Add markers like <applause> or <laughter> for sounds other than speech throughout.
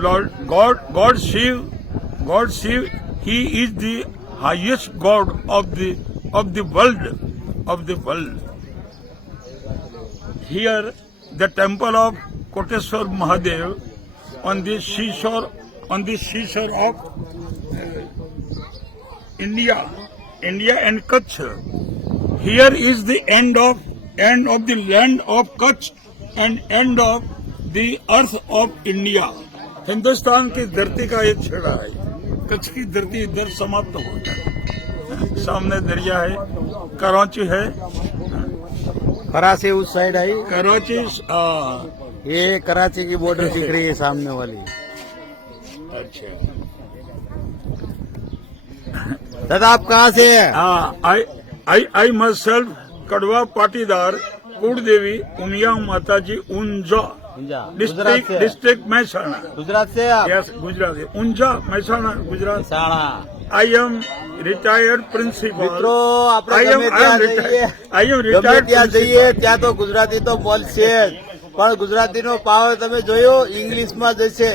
Lord God, God Shiv, God Shiv, He is the highest God of the of the world, of the world. Here, the temple of Koteshwar Mahadev on the seashore, on the seashore of India, India and Kutch. Here is the end of end of the land of Kutch and end of the earth of India. Hindustan की धरती का एक छेड़ा है। कच्छ की धरती इधर समाप्त हो है सामने दरिया है कराची है। कराची उस साइड आई। कराची ये कराची की बॉर्डर दिख रही है सामने वाली। अच्छा। दादा आप कहाँ से आई आई आई मज सेल्फ कड़वा पाटीदार कुड़देवी Umiya Mata ji Unjha. District district Mehsana. Gujarat છે yes Gujarat Unjha Mehsana Gujarat. I am retired principal મિત્રો આપણે આઈ એમ રિટાયર્ડ ત્યાં જઈએ. ત્યાં તો ગુજરાતી તો બોલશે જ. પણ ગુજરાતીનો પાવર તમે જોયો ઇંગ્લિશમાં જશે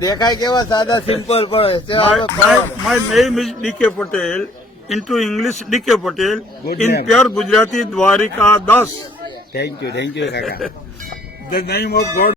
દેખાય કેવા સાદા સિમ્પલ પણ my name is DK Patel into English DK Patel in pure Gujarati Dwarika દસ થેન્ક યુ થેન્ક યુ કાકા. <laughs> The name of God